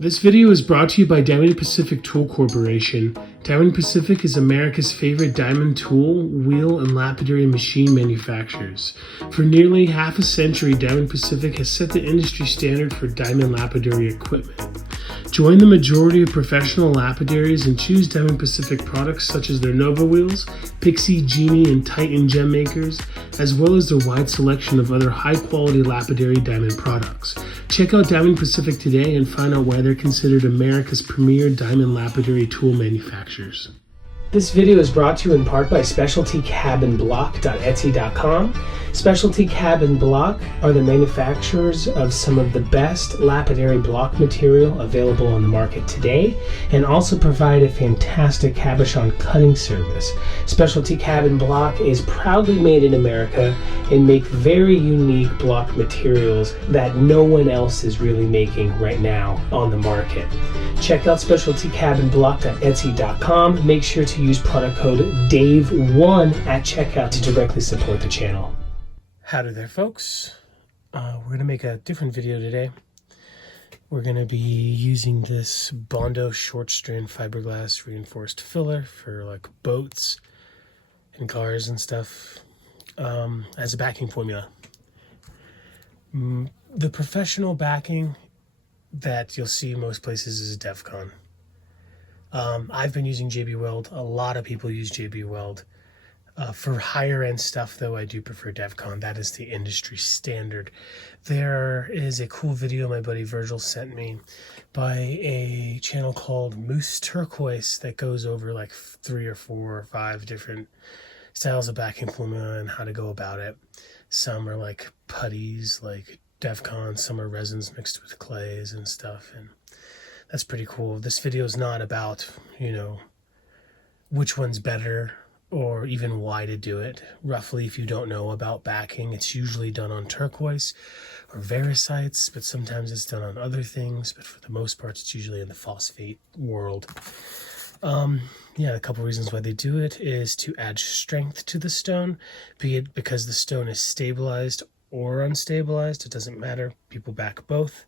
This video is brought to you by Diamond Pacific Tool Corporation. Diamond Pacific is America's favorite diamond tool, wheel, and lapidary machine manufacturers. For nearly half a century, Diamond Pacific has set the industry standard for diamond lapidary equipment. Join the majority of professional lapidaries and choose Diamond Pacific products such as their Nova wheels, Pixie, Genie, and Titan gem makers, as well as their wide selection of other high-quality lapidary diamond products. Check out Diamond Pacific today and find out why they're considered America's premier diamond lapidary tool manufacturers. This video is brought to you in part by SpecialtyCabinBlock.etsy.com. Specialty Cabin Block are the manufacturers of some of the best lapidary block material available on the market today, and also provide a fantastic cabochon cutting service. Specialty Cabin Block is proudly made in America and make very unique block materials that no one else is really making right now on the market. Check out SpecialtyCabinBlock.etsy.com. Make sure to use product code DAVE1 at checkout to directly support the channel. Howdy there, folks. We're going to make a different video today. We're going to be using this Bondo short strand fiberglass reinforced filler for like boats and cars and stuff as a backing formula. The professional backing that you'll see most places is DEFCON. I've been using JB Weld. A lot of people use JB Weld. For higher end stuff, though, I do prefer DEFCON. That is the industry standard. There is a cool video my buddy Virgil sent me by a channel called Moose Turquoise that goes over like 3 or 4 or 5 different styles of backing formula and how to go about it. Some are like putties, like DEFCON, some are resins mixed with clays and stuff, and that's pretty cool. This video is not about, which one's better or even why to do it. Roughly, if you don't know about backing, it's usually done on turquoise or varicites, but sometimes it's done on other things, but for the most part, it's usually in the phosphate world. A couple reasons why they do it is to add strength to the stone, be it because the stone is stabilized or unstabilized. It doesn't matter. People back both.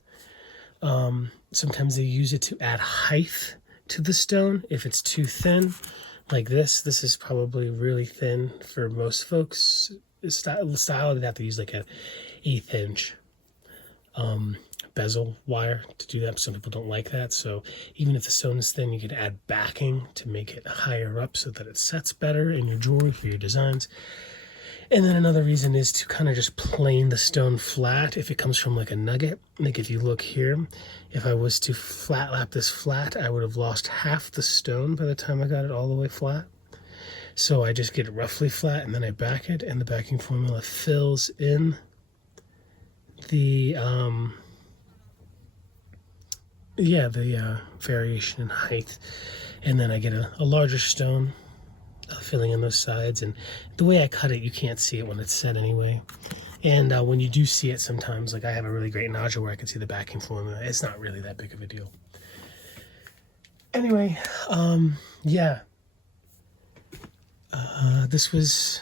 Sometimes they use it to add height to the stone. If it's too thin, like this is probably really thin for most folks. Style, they'd have to use like an 1/8 inch bezel wire to do that. Some people don't like that. So even if the stone is thin, you can add backing to make it higher up so that it sets better in your jewelry for your designs. And then another reason is to kind of just plane the stone flat if it comes from like a nugget. Like if you look here, if I was to flat lap this flat, I would have lost half the stone by the time I got it all the way flat. So I just get it roughly flat and then I back it, and the backing formula fills in the variation in height. And then I get a larger stone filling in those sides, and the way I cut it, you can't see it when it's set anyway. And when you do see it sometimes, like I have a really great nodule where I can see the backing formula. It's not really that big of a deal. Anyway, this was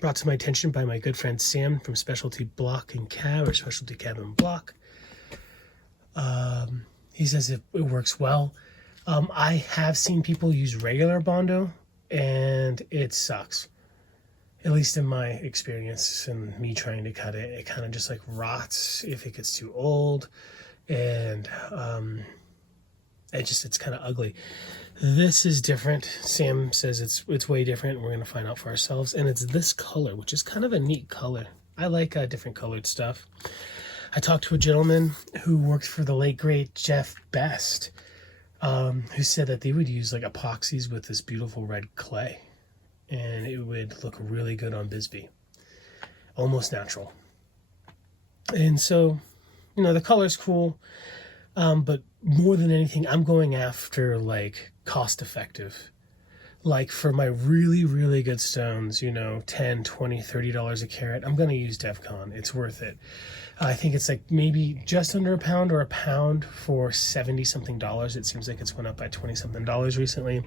brought to my attention by my good friend Sam from Specialty Block and Cab, or Specialty Cabin Block. He says it works well. I have seen people use regular Bondo, and it sucks. At least in my experience and me trying to cut it, it kind of just like rots if it gets too old, and it's kind of ugly. This is different. Sam says it's way different. We're gonna find out for ourselves, and it's this color, which is kind of a neat color. I like different colored stuff. I talked to a gentleman who worked for the late great Jeff Best, who said that they would use like epoxies with this beautiful red clay, and it would look really good on Bisbee, almost natural. And so, the color's cool, but more than anything, I'm going after like cost effective. Like for my really, really good stones, $10, $20, $30 a carat, I'm going to use DEFCON. It's worth it. I think it's like maybe just under a pound or a pound for $70-something. It seems like it's went up by $20-something recently.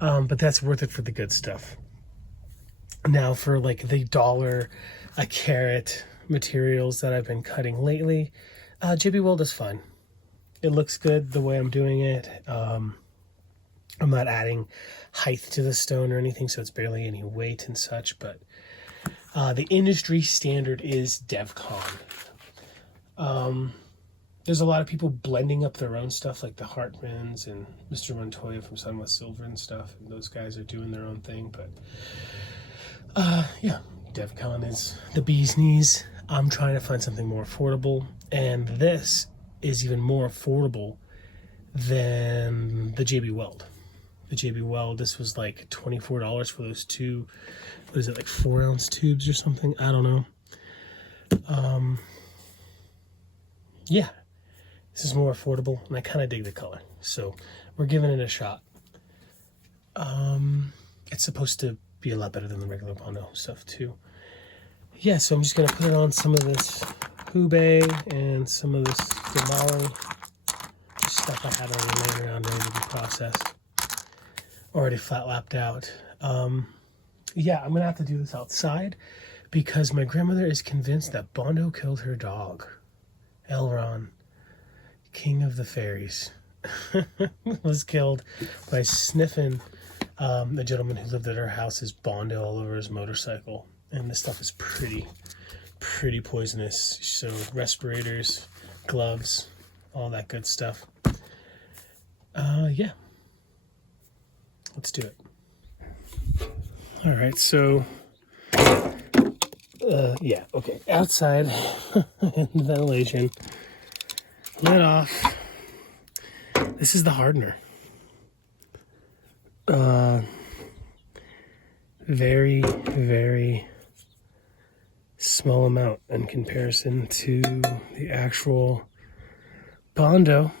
But that's worth it for the good stuff. Now for like the $1 a carat materials that I've been cutting lately, JB Weld is fine. It looks good the way I'm doing it. I'm not adding height to the stone or anything, so it's barely any weight and such, but the industry standard is DevCon. There's a lot of people blending up their own stuff, like the Hartmans and Mr. Montoya from Sunless Silver and stuff, and those guys are doing their own thing, but yeah, DevCon is the bee's knees. I'm trying to find something more affordable, and this is even more affordable than the JB Weld. The JB Weld, this was like $24 for those two, what is it, like 4-ounce tubes or something? I don't know. Yeah, this is more affordable, and I kind of dig the color, so we're giving it a shot. It's supposed to be a lot better than the regular Bondo stuff too. Yeah, so I'm just gonna put it on some of this Hubei and some of this Demali, just stuff I had already laying around ready to be processed, already flat lapped out. Yeah, I'm gonna have to do this outside because my grandmother is convinced that Bondo killed her dog. Elron, king of the fairies, was killed by sniffing the gentleman who lived at her house's Bondo all over his motorcycle. And this stuff is pretty poisonous. So respirators, gloves, all that good stuff. Yeah, let's do it. All right, so yeah, okay, outside, ventilation, lit off. This is the hardener. Very, very small amount in comparison to the actual Bondo.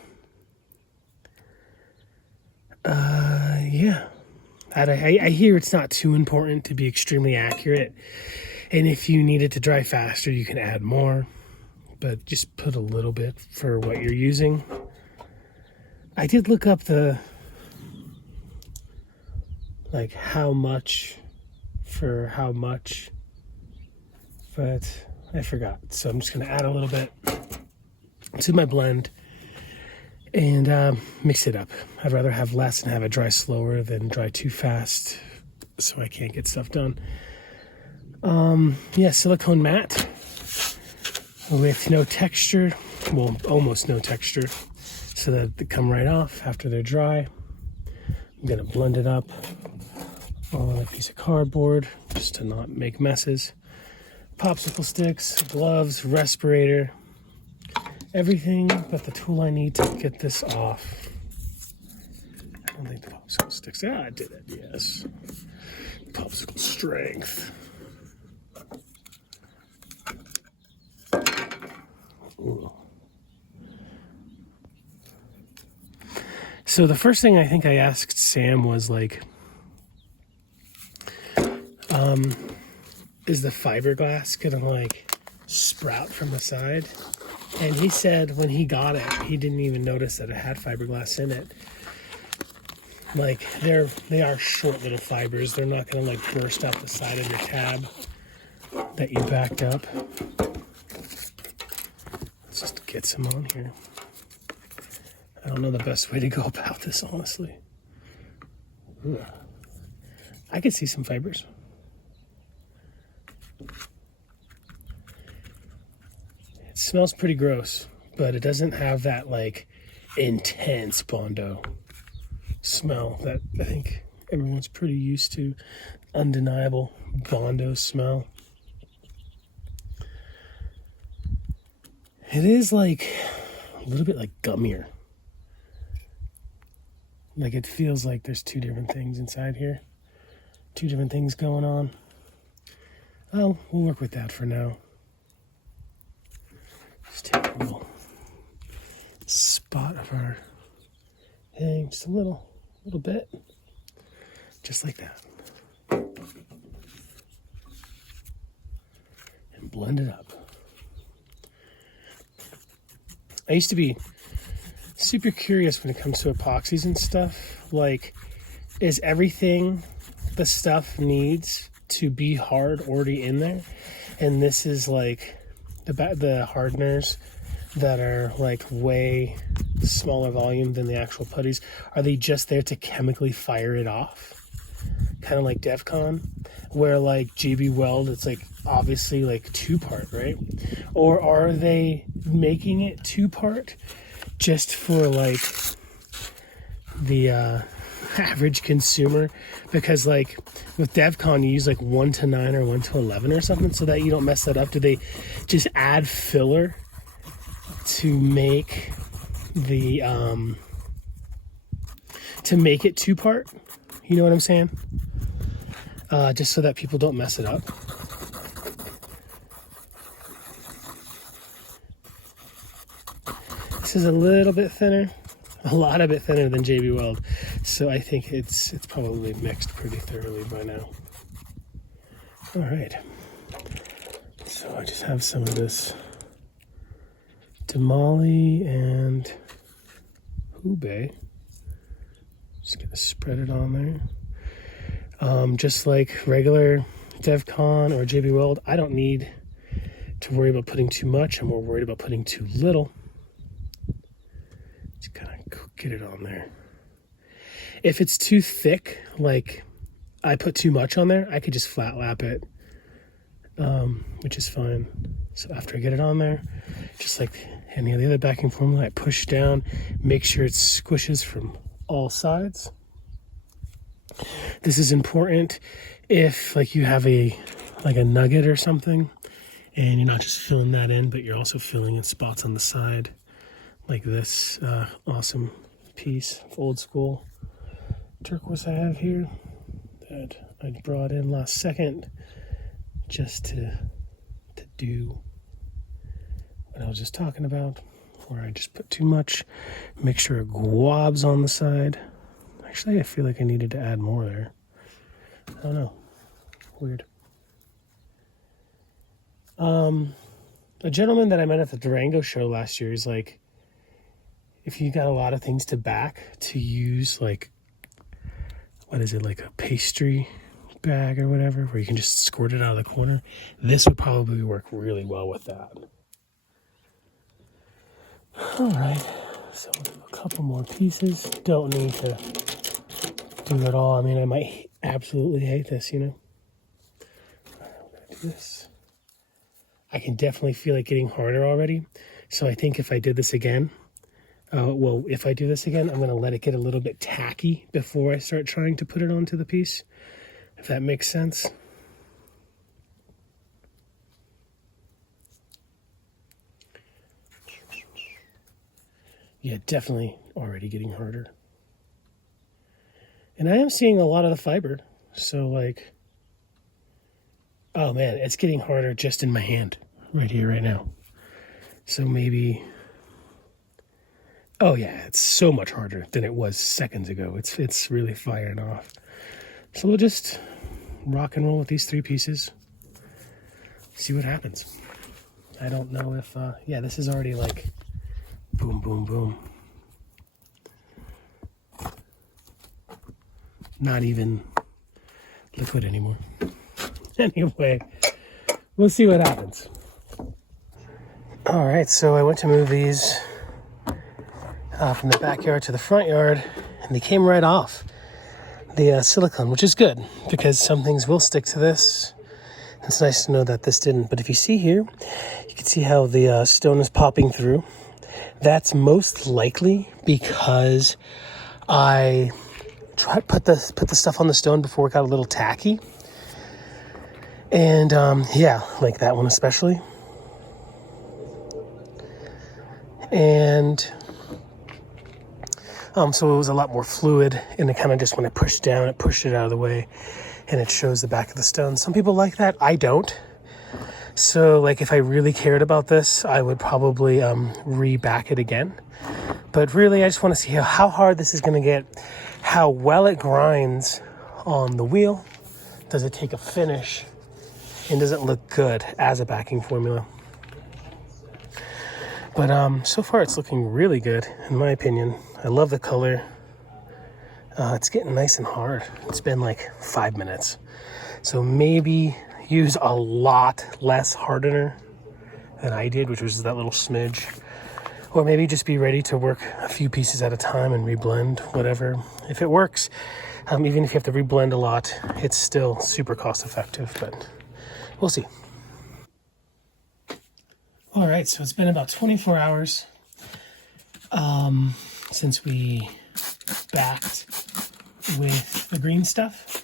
Yeah, I hear it's not too important to be extremely accurate. And if you need it to dry faster, you can add more, but just put a little bit for what you're using. I did look up like how much for how much, but I forgot. So I'm just going to add a little bit to my blend and mix it up. I'd rather have less and have it dry slower than dry too fast, so I can't get stuff done. Yeah, silicone matte with no texture, well, almost no texture, so that they come right off after they're dry. I'm gonna blend it up on a piece of cardboard just to not make messes. Popsicle sticks, gloves, respirator, everything but the tool I need to get this off. I don't think the popsicle sticks, I did it, yes. Popsicle strength. Ooh. So the first thing I think I asked Sam was like, is the fiberglass gonna like sprout from the side? And he said when he got it, he didn't even notice that it had fiberglass in it. Like they are short little fibers. They're not gonna like burst out the side of your tab that you backed up. Let's just get some on here. I don't know the best way to go about this, honestly. Ugh. I could see some fibers. It smells pretty gross, but it doesn't have that like intense Bondo smell that I think everyone's pretty used to. Undeniable Bondo smell. It is like a little bit like gummier. Like it feels like there's two different things inside here. Two different things going on. Well, we'll work with that for now. Just take a little spot of our thing, just a little bit. Just like that. And blend it up. I used to be super curious when it comes to epoxies and stuff. Like, is everything the stuff needs to be hard already in there? And this is like the hardeners that are like way smaller volume than the actual putties? Are they just there to chemically fire it off? Kind of like DevCon, where like JB Weld, it's like obviously like 2-part, right? Or are they making it 2-part just for like the average consumer? Because like with DevCon, you use like 1 to 9 or 1 to 11 or something, so that you don't mess that up. Do they just add filler to make the to make it 2-part? You know what I'm saying? Just so that people don't mess it up. This is a little bit thinner, a lot of bit thinner than JB Weld, so I think it's probably mixed pretty thoroughly by now. All right, so I just have some of this Damali and Hubei. Just gonna spread it on there. Just like regular DevCon or JB Weld, I don't need to worry about putting too much. I'm more worried about putting too little. Just kind of get it on there. If it's too thick, like I put too much on there, I could just flat lap it, which is fine. So after I get it on there, just like any of the other backing formula, I push down, make sure it squishes from all sides. This is important if like you have a nugget or something and you're not just filling that in, but you're also filling in spots on the side, like this awesome piece of old school turquoise I have here that I brought in last second just to do what I was just talking about, where I just put too much, make sure it globs on the side. Actually, I feel like I needed to add more there. I don't know. Weird. A gentleman that I met at the Durango show last year is like, if you got a lot of things to back, to use like, what is it, like a pastry bag or whatever, where you can just squirt it out of the corner. This would probably work really well with that. All right, so we'll do a couple more pieces. Don't need to do it all. I mean, I might absolutely hate this, you know. All right, we're gonna do this. I can definitely feel it getting harder already. So I think if I did this again, if I do this again, I'm going to let it get a little bit tacky before I start trying to put it onto the piece, if that makes sense. Yeah, definitely already getting harder. And I am seeing a lot of the fiber. So like, oh man, it's getting harder just in my hand right here, right now. So maybe, oh yeah, it's so much harder than it was seconds ago. It's really firing off. So we'll just rock and roll with these 3 pieces. See what happens. I don't know if, yeah, this is already like boom, boom, boom. Not even liquid anymore. Anyway, we'll see what happens. All right, so I went to move these from the backyard to the front yard, and they came right off the silicone, which is good because some things will stick to this. It's nice to know that this didn't. But if you see here, you can see how the stone is popping through. That's most likely because I tried put the stuff on the stone before it got a little tacky. And yeah, like that one especially. And so it was a lot more fluid, and it kind of just, when I pushed down, it pushed it out of the way, and it shows the back of the stone. Some people like that. I don't. So like if I really cared about this, I would probably re-back it again. But really, I just want to see how hard this is going to get, how well it grinds on the wheel. Does it take a finish? And does it look good as a backing formula? But so far it's looking really good, in my opinion. I love the color. It's getting nice and hard. It's been like 5 minutes. So maybe use a lot less hardener than I did, which was that little smidge. Or maybe just be ready to work a few pieces at a time and reblend, whatever. If it works, even if you have to reblend a lot, it's still super cost effective, but we'll see. All right, so it's been about 24 hours since we backed with the green stuff.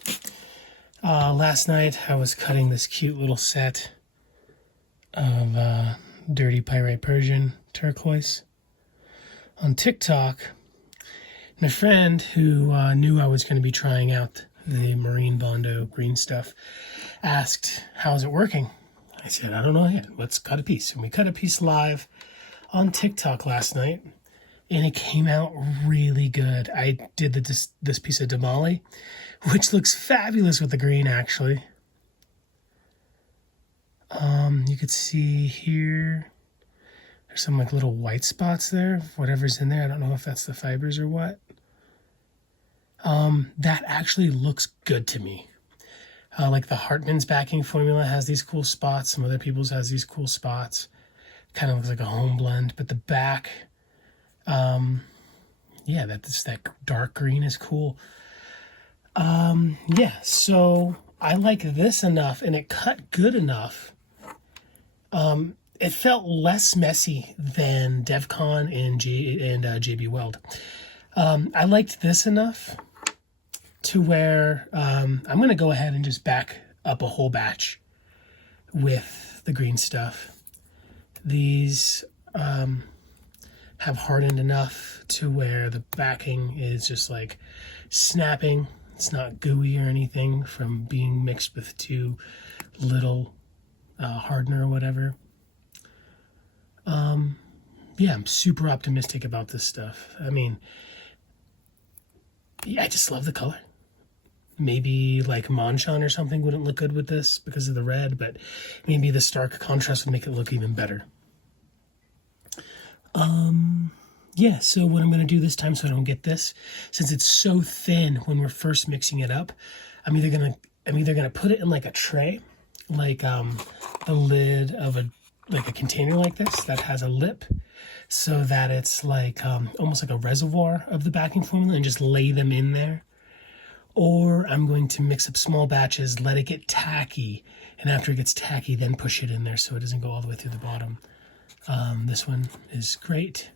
Last night I was cutting this cute little set of dirty pyrite Persian turquoise on TikTok. My friend who knew I was going to be trying out the marine Bondo green stuff asked, how's it working? I said, I don't know yet. Let's cut a piece. And we cut a piece live on TikTok last night, and it came out really good. I did this piece of Damali, which looks fabulous with the green, actually. You could see here, there's some like little white spots there, whatever's in there. I don't know if that's the fibers or what. That actually looks good to me. Like the Hartman's backing formula has these cool spots. Some other people's has these cool spots. Kind of looks like a home blend, but the back, yeah, that dark green is cool. Yeah, so I like this enough, and it cut good enough. It felt less messy than DevCon and JB Weld. I liked this enough to where I'm going to go ahead and just back up a whole batch with the green stuff. These have hardened enough to where the backing is just like snapping. It's not gooey or anything from being mixed with too little hardener or whatever. Yeah, I'm super optimistic about this stuff. I mean, yeah, I just love the color. Maybe like Manchan or something wouldn't look good with this because of the red, but maybe the stark contrast would make it look even better. Yeah, so what I'm going to do this time so I don't get this, since it's so thin when we're first mixing it up, I'm either going to put it in like a tray, like the lid of a container like this that has a lip, so that it's like almost like a reservoir of the backing formula, and just lay them in there. Or I'm going to mix up small batches, let it get tacky, and after it gets tacky, then push it in there so it doesn't go all the way through the bottom. This one is great.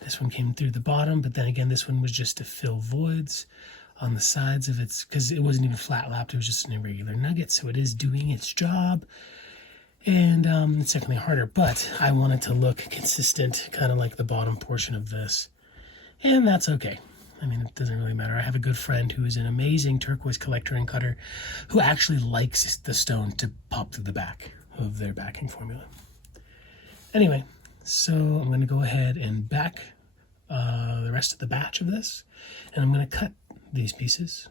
This one came through the bottom, but then again, this one was just to fill voids on the sides of it, because it wasn't even flat lapped, it was just an irregular nugget, so it is doing its job. And it's definitely harder, but I want it to look consistent, kind of like the bottom portion of this. And that's okay. I mean, it doesn't really matter. I have a good friend who is an amazing turquoise collector and cutter who actually likes the stone to pop through the back of their backing formula. Anyway, so I'm going to go ahead and back the rest of the batch of this, and I'm going to cut these pieces.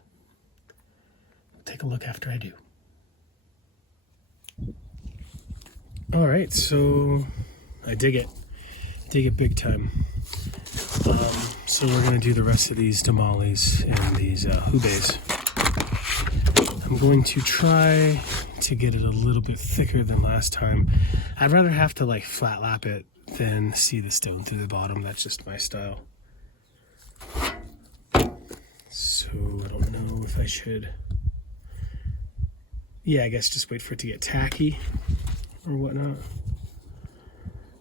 Take a look after I do. All right, so I dig it big time. So we're going to do the rest of these tamales and these hubes. I'm going to try to get it a little bit thicker than last time. I'd rather have to like flat lap it than see the stone through the bottom. That's just my style. So I don't know if I should, yeah, I guess just wait for it to get tacky or whatnot.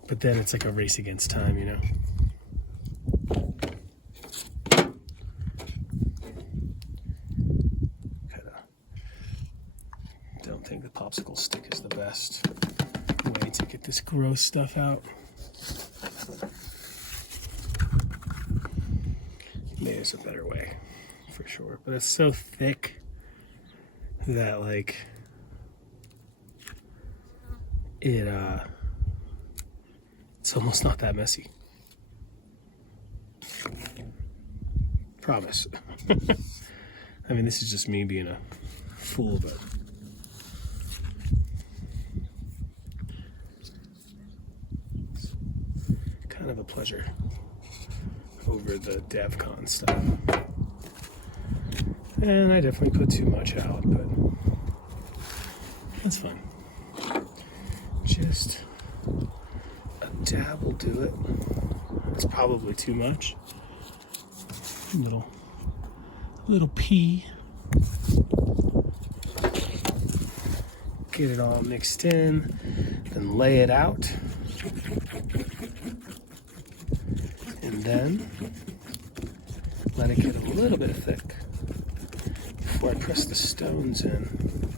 But then it's like a race against time, you know. Don't think the popsicle stick is the best way to get this gross stuff out. Maybe there's a better way, for sure. But it's so thick that like it's almost not that messy. Promise. I mean, this is just me being a fool, but it's kind of a pleasure over the DevCon stuff. And I definitely put too much out, but that's fine. Just a dab will do it. It's probably too much. Little pea. Get it all mixed in, then lay it out. And then let it get a little bit thick before I press the stones in.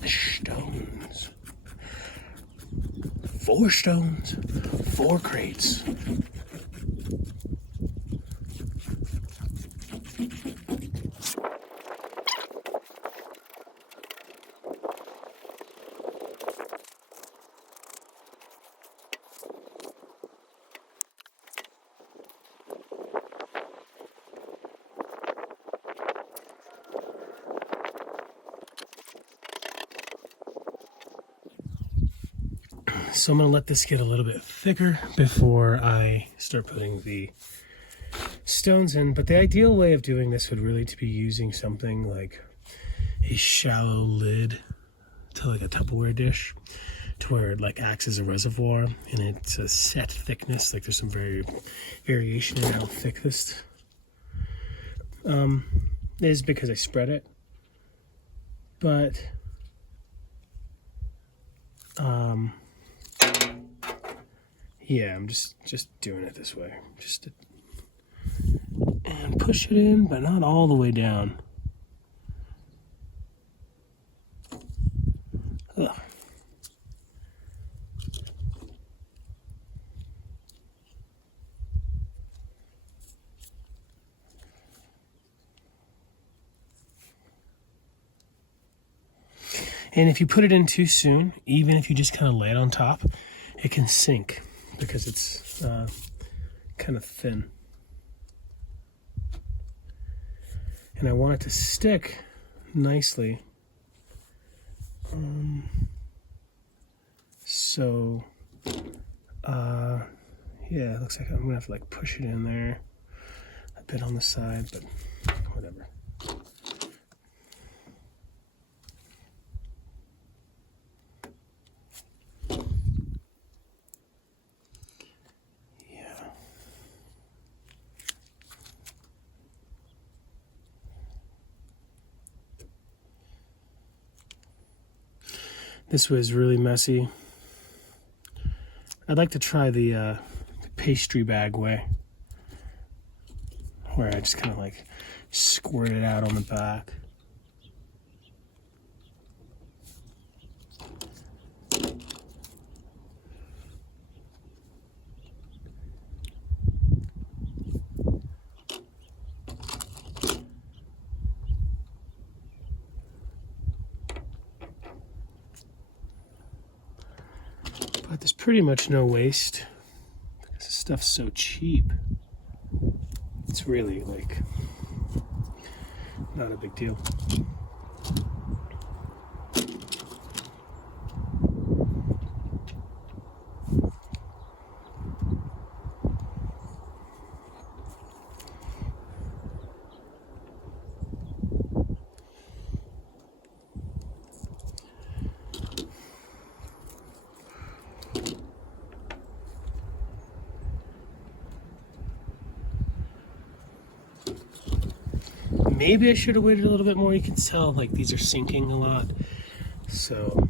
The stones. 4 stones, 4 crates. So I'm going to let this get a little bit thicker before I start putting the stones in. But the ideal way of doing this would really to be using something like a shallow lid to like a Tupperware dish, to where it like acts as a reservoir and it's a set thickness. Like there's some variation in how thick this is because I spread it. But yeah, I'm just doing it this way. And push it in, but not all the way down. Ugh. And if you put it in too soon, even if you just kind of lay it on top, it can sink because it's kind of thin. And I want it to stick nicely. Yeah, it looks like I'm gonna have to like push it in there a bit on the side, but whatever. This was really messy. I'd like to try the pastry bag way, where I just kind of like squirt it out on the back. But there's pretty much no waste because this stuff's so cheap. It's really like not a big deal. Maybe I should have waited a little bit more. You can tell like these are sinking a lot. So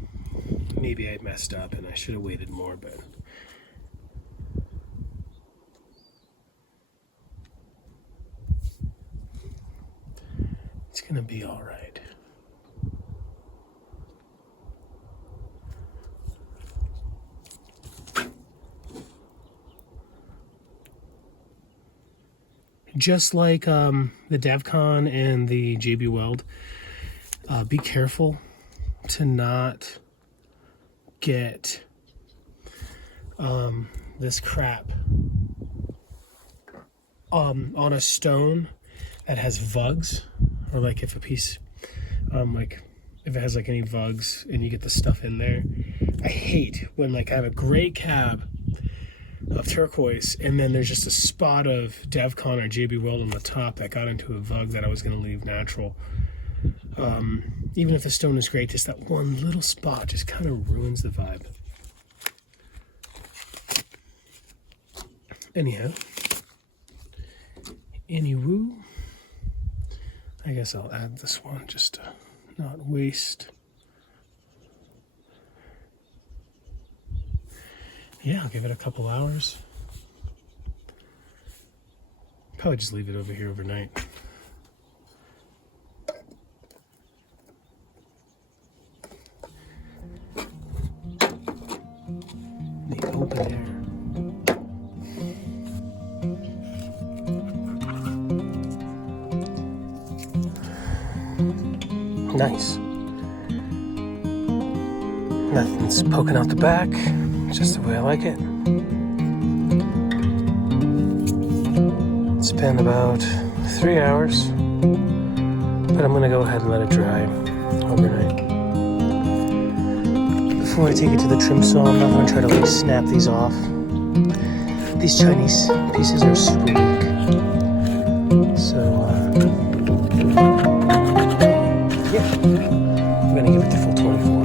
maybe I messed up and I should have waited more, but it's gonna be all right. Just like the DevCon and the JB Weld, be careful to not get this crap on a stone that has vugs, or like if a piece, like if it has like any vugs and you get the stuff in there. I hate when like I have a great cab of turquoise and then there's just a spot of DevCon or JB Weld on the top that got into a vug that I was going to leave natural. Even if the stone is great, just that one little spot just kind of ruins the vibe. Anyhow, anywoo, I guess I'll add this one just to not waste. Yeah, I'll give it a couple hours. Probably just leave it over here overnight. The open air. Nice. Nothing's poking out the back, just the way I like it. It's been about 3 hours, but I'm gonna go ahead and let it dry overnight. Before I take it to the trim saw, I'm not gonna try to like snap these off. These Chinese pieces are super weak. So, yeah, I'm gonna give it the full 24.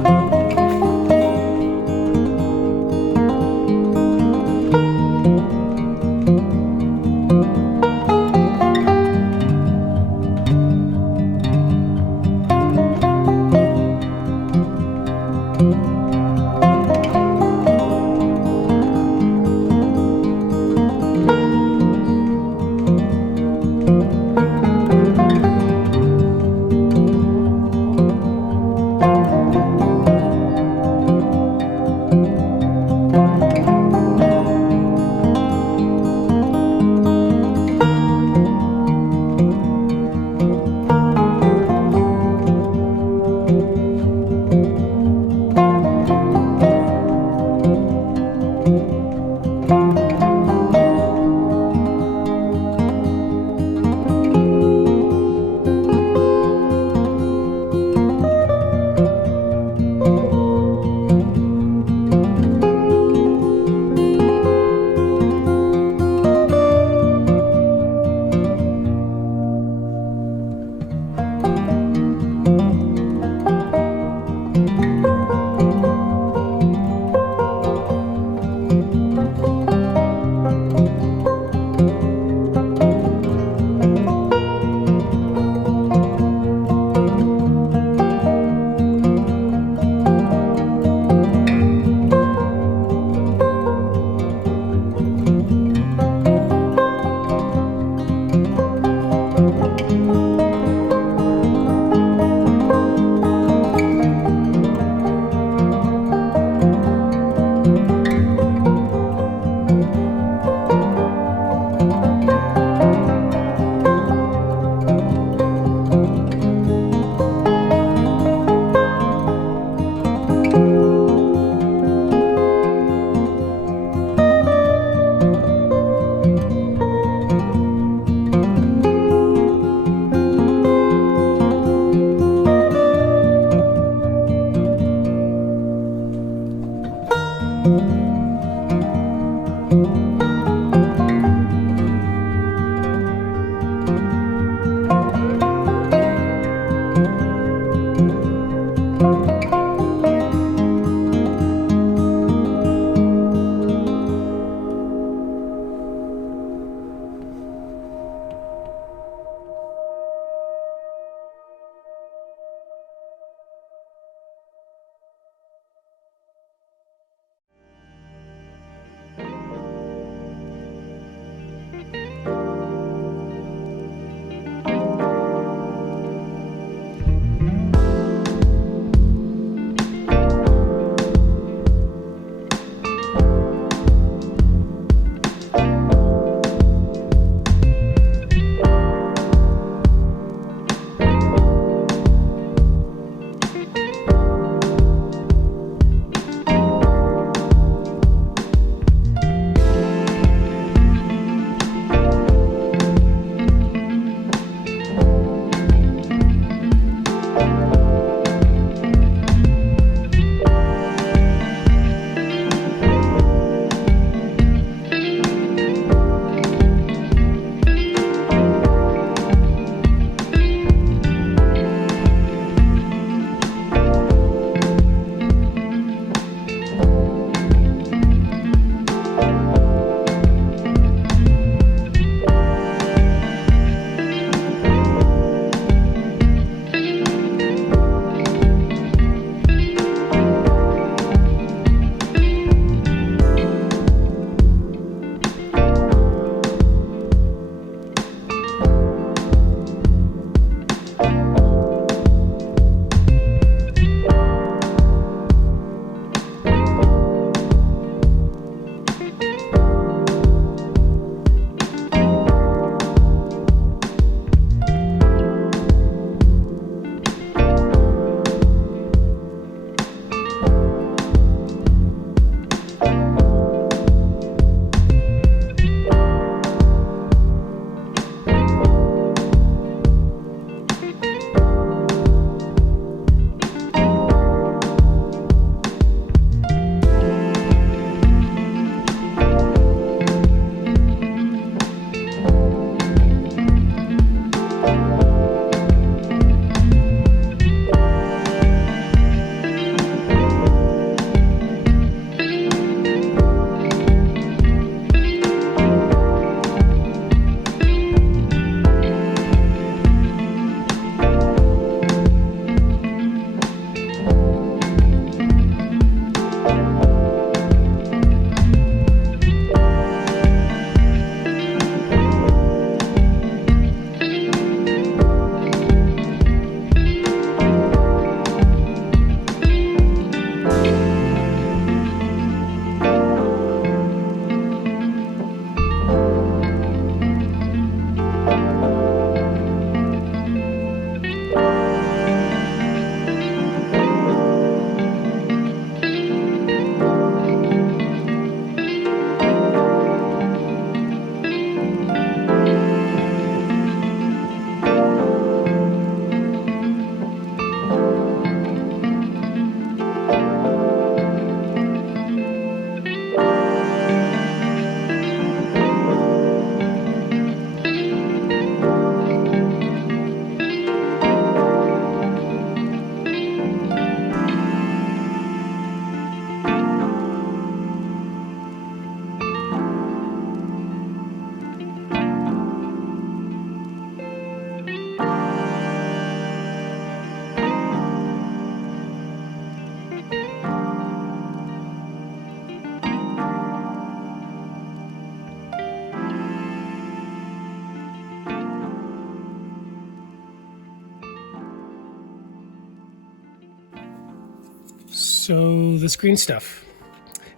So the screen stuff,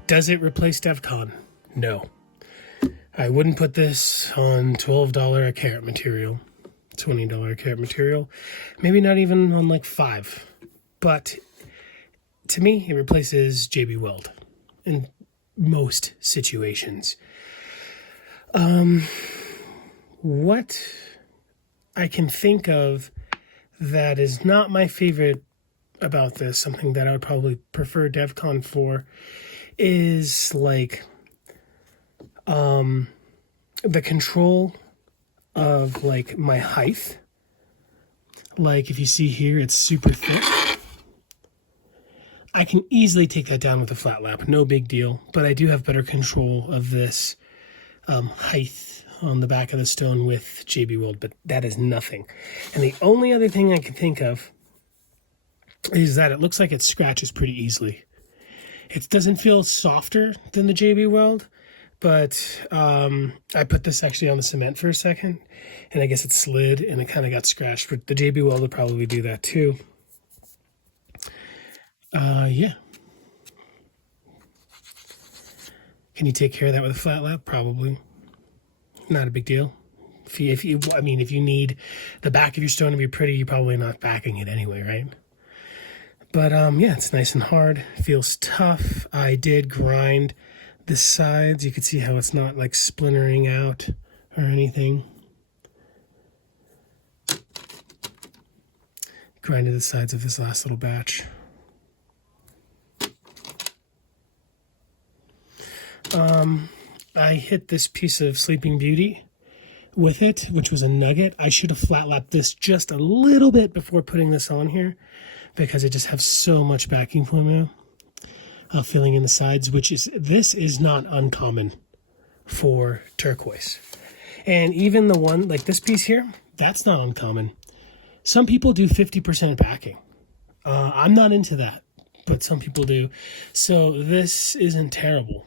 does it replace DevCon? No. I wouldn't put this on $12 a carat material, $20 a carat material, maybe not even on like $5. But to me, it replaces JB Weld in most situations. What I can think of that is not my favorite about this, something that I would probably prefer DevCon for, is like the control of like my height. Like if you see here, it's super thick. I can easily take that down with a flat lap, no big deal, but I do have better control of this height on the back of the stone with JB Weld, but that is nothing. And the only other thing I can think of is that it looks like it scratches pretty easily. It doesn't feel softer than the JB Weld, but I put this actually on the cement for a second, and I guess it slid and it kind of got scratched, but the JB Weld would probably do that too. Yeah. Can you take care of that with a flat lap? Probably. Not a big deal. If you need the back of your stone to be pretty, you're probably not backing it anyway, right? But yeah, it's nice and hard. Feels tough. I did grind the sides. You can see how it's not like splintering out or anything. Grinded the sides of this last little batch. I hit this piece of Sleeping Beauty with it, which was a nugget. I should have flat lapped this just a little bit before putting this on here because it just has so much backing fluid filling in the sides, this is not uncommon for turquoise. And even the one, like this piece here, that's not uncommon. Some people do 50% backing. I'm not into that, but some people do. So this isn't terrible.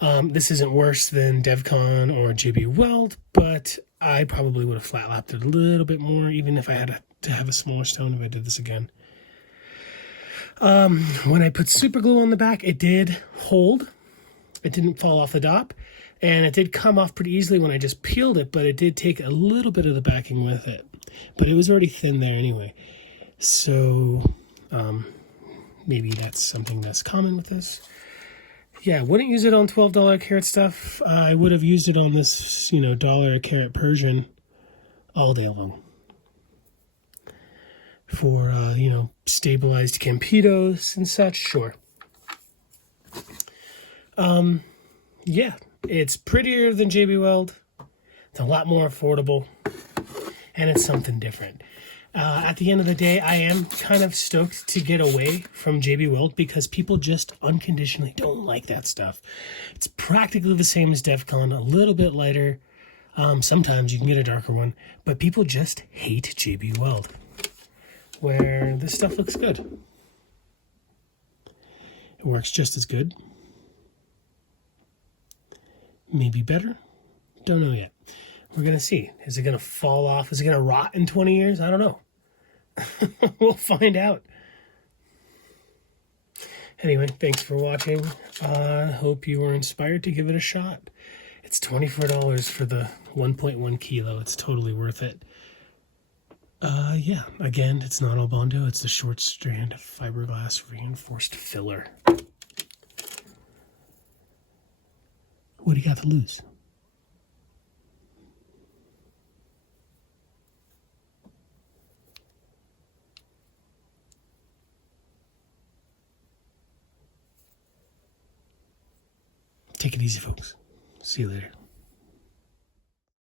This isn't worse than DevCon or JB Weld, but I probably would have flat lapped it a little bit more, even if I had to have a smaller stone if I did this again. When I put super glue on the back, it did hold. It didn't fall off the top, and it did come off pretty easily when I just peeled it, but it did take a little bit of the backing with it. But it was already thin there anyway. So maybe that's something that's common with this. Yeah, wouldn't use it on $12 a carat stuff. I would have used it on this, dollar a carat Persian all day long. For, stabilized Campitos and such, sure. Yeah, it's prettier than JB Weld. It's a lot more affordable. And it's something different. At the end of the day, I am kind of stoked to get away from JB Weld because people just unconditionally don't like that stuff. It's practically the same as DevCon, a little bit lighter. Sometimes you can get a darker one, but people just hate JB Weld, where this stuff looks good. It works just as good. Maybe better. Don't know yet. We're going to see. Is it going to fall off? Is it going to rot in 20 years? I don't know. We'll find out. Anyway, thanks for watching. Hope you were inspired to give it a shot. It's $24 for the 1.1 kilo. It's totally worth it. Yeah, again, it's not all Bondo. It's the short strand fiberglass reinforced filler. What do you got to lose? Take it easy, folks. See you later.